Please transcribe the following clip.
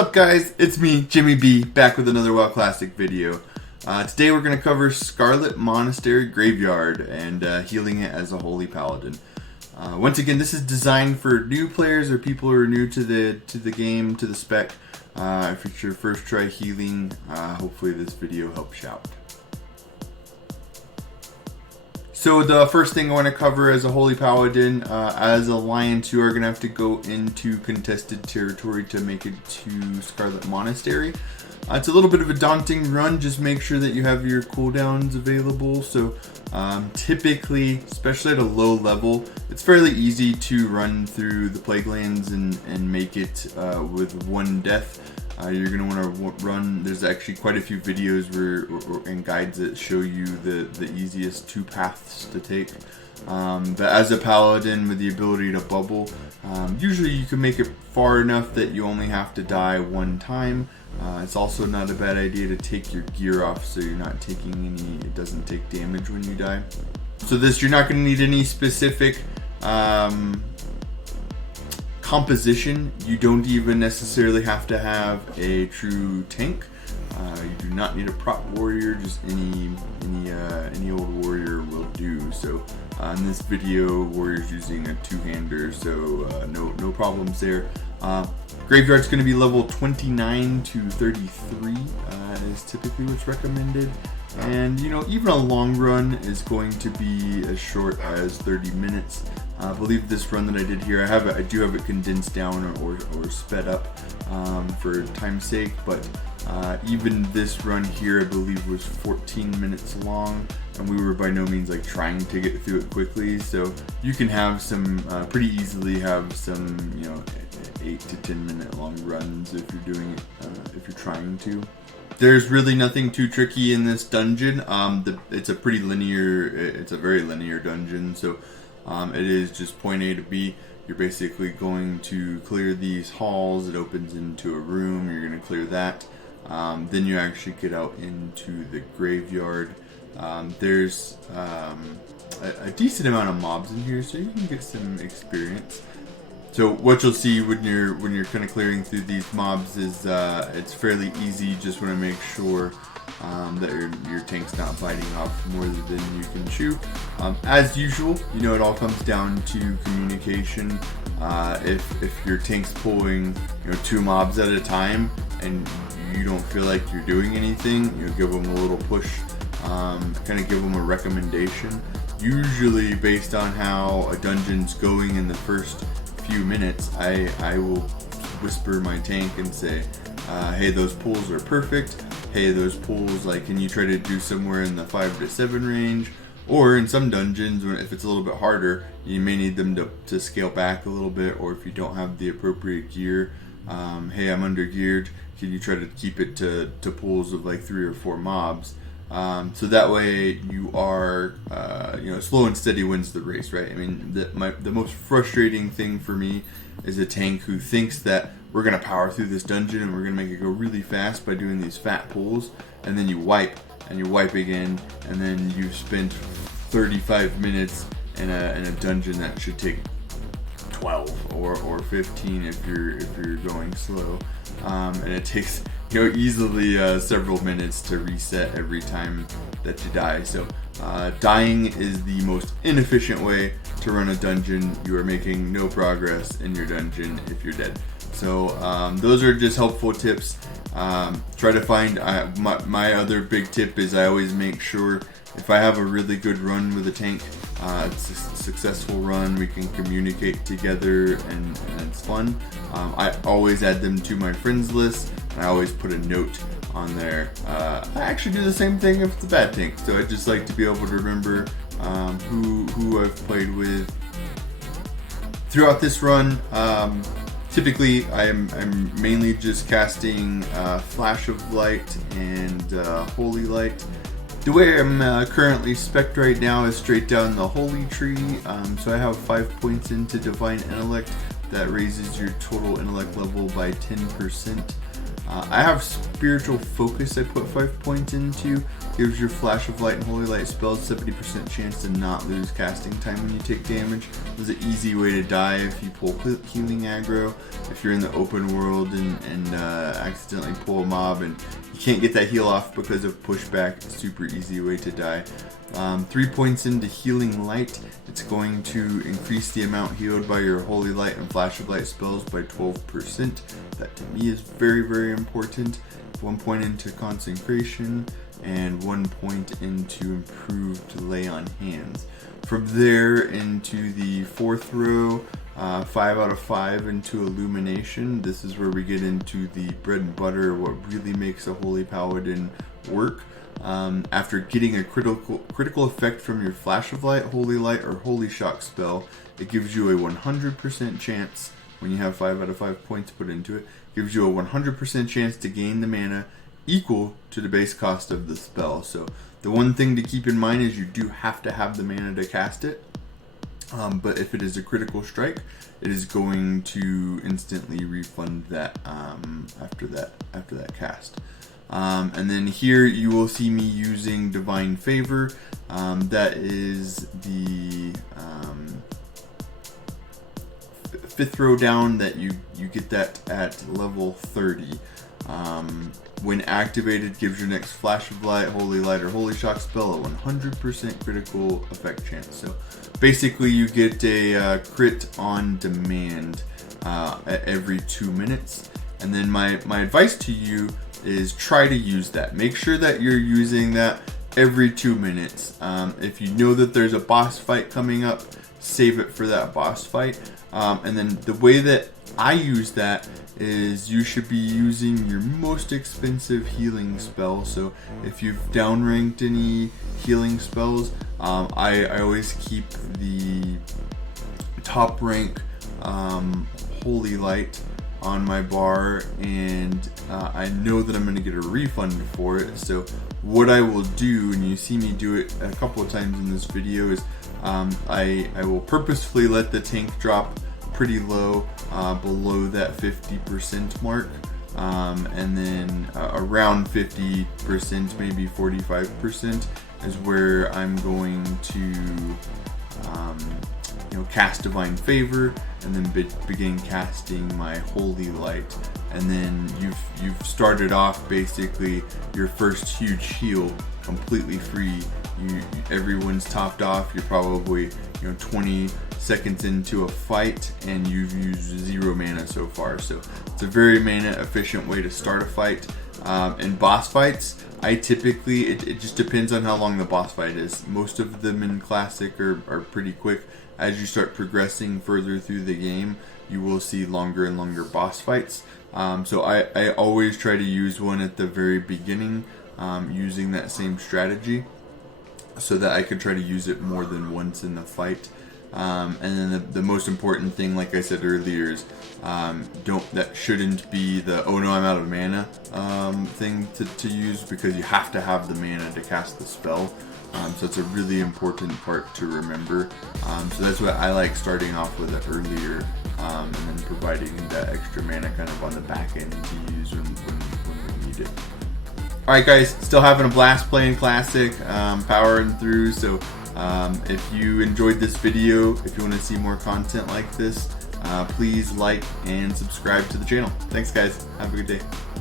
up, guys? It's me, Jimmy B, back with another WoW Classic video. Today we're going to cover Scarlet Monastery Graveyard and healing it as a Holy Paladin. Once again, this is designed for new players or people who are new to the game, to the spec. If it's your first try healing, hopefully this video helps you out. So the first thing I want to cover as a Holy Paladin, as Alliance, you are going to have to go into contested territory to make it to Scarlet Monastery. It's a little bit of a daunting run. Just make sure that you have your cooldowns available. So typically, especially at a low level, it's fairly easy to run through the Plague Lands and make it with one death. You're going to want to run, there's actually quite a few videos and guides that show you the easiest two paths to take. But as a Paladin with the ability to bubble, usually you can make it far enough that you only have to die one time. It's also not a bad idea to take your gear off so you're not taking any, it doesn't take damage when you die. So you're not going to need any specific composition. You don't even necessarily have to have a true tank. You do not need a prop warrior, just any old warrior will do. So in this video, warrior's using a two-hander, so no problems there. Graveyard's going to be level 29 to 33 is typically what's recommended. And even a long run is going to be as short as 30 minutes. I believe this run that I did here, I do have it condensed down or sped up for time's sake, but even this run here I believe was 14 minutes long, and we were by no means like trying to get through it quickly. So you can have some pretty easily have some 8 to 10 minute long runs if you're doing it, if you're trying to. There's really nothing too tricky in this dungeon. It's a very linear dungeon, so it is just point A to B. You're basically going to clear these halls. It opens into a room. You're going to clear that. Then you actually get out into the graveyard. There's a decent amount of mobs in here, so you can get some experience. So what you'll see when you're kind of clearing through these mobs is it's fairly easy. Just want to make sure that your tank's not biting off more than you can chew. As usual, it all comes down to communication. If your tank's pulling two mobs at a time and you don't feel like you're doing anything, give them a little push, kind of give them a recommendation. Usually based on how a dungeon's going in the first few minutes, I will whisper my tank and say, hey, those pulls are perfect. Hey, those pulls, like, can you try to do somewhere in the 5 to 7 range? Or in some dungeons, if it's a little bit harder, you may need them to scale back a little bit, or if you don't have the appropriate gear, hey, I'm under geared, can you try to keep it to pulls of like 3 or 4 mobs? So that way you are, slow and steady wins the race, right? I mean, the most frustrating thing for me is a tank who thinks that we're going to power through this dungeon and we're going to make it go really fast by doing these fat pulls, and then you wipe, and you wipe again, and then you've spent 35 minutes in a dungeon that should take 12 or 15 if you're going slow, and it takes easily several minutes to reset every time that you die. So dying is the most inefficient way to run a dungeon. You are making no progress in your dungeon if you're dead. So those are just helpful tips. Try to find, my other big tip is I always make sure if I have a really good run with a tank, it's a successful run, we can communicate together and it's fun. I always add them to my friends list, and I always put a note on there. I actually do the same thing if it's a bad tank, so I just like to be able to remember who I've played with. Throughout this run, typically I'm mainly just casting Flash of Light and Holy Light. The way I'm currently spec'd right now is straight down the Holy Tree, so I have 5 points into Divine Intellect. That raises your total intellect level by 10%. I have Spiritual Focus I put 5 points into. Gives your Flash of Light and Holy Light spells 70% chance to not lose casting time when you take damage. It's an easy way to die if you pull healing aggro. If you're in the open world and accidentally pull a mob and you can't get that heal off because of pushback. It's a super easy way to die. 3 points into Healing Light. It's going to increase the amount healed by your Holy Light and Flash of Light spells by 12%. That to me is very, very important. 1 point into Consecration and 1 point into Improved Lay on Hands. From there into the 4th row, 5 out of 5 into Illumination. This is where we get into the bread and butter, what really makes a Holy Paladin work. After getting a critical effect from your Flash of Light, Holy Light, or Holy Shock spell, it gives you a 100% chance, when you have 5 out of 5 points put into it, gives you a 100% chance to gain the mana equal to the base cost of the spell. So the one thing to keep in mind is you do have to have the mana to cast it. But if it is a critical strike, it is going to instantly refund that after that cast. And then here you will see me using Divine Favor. That is the 5th row down that you get that at level 30. When activated, gives your next Flash of Light, Holy Light, or Holy Shock spell a 100% critical effect chance. So basically you get a crit on demand at every 2 minutes. And then my advice to you is try to use that. Make sure that you're using that every 2 minutes. If you know that there's a boss fight coming up, save it for that boss fight. And then the way that I use that is you should be using your most expensive healing spell. So if you've downranked any healing spells, I always keep the top rank Holy Light on my bar, and I know that I'm going to get a refund for it. So what I will do, and you see me do it a couple of times in this video, is I will purposefully let the tank drop pretty low, below that 50% mark, and then around 50%, maybe 45% is where I'm going to cast Divine Favor, and then begin casting my Holy Light. And then you've started off basically your first huge heal completely free. Everyone's topped off. You're probably 20 seconds into a fight and you've used 0 mana so far. So it's a very mana efficient way to start a fight. In boss fights, I typically, it just depends on how long the boss fight is. Most of them in Classic are pretty quick. As you start progressing further through the game, you will see longer and longer boss fights. So I always try to use one at the very beginning, using that same strategy, so that I could try to use it more than once in the fight. And then the most important thing, like I said earlier, is that shouldn't be the "oh no, I'm out of mana" thing to use, because you have to have the mana to cast the spell. So it's a really important part to remember. So that's what I like, starting off with it earlier, and then providing that extra mana kind of on the back end to use when we need it. Alright guys, still having a blast playing Classic, powering through. So if you enjoyed this video, if you want to see more content like this, please like and subscribe to the channel. Thanks guys, have a good day.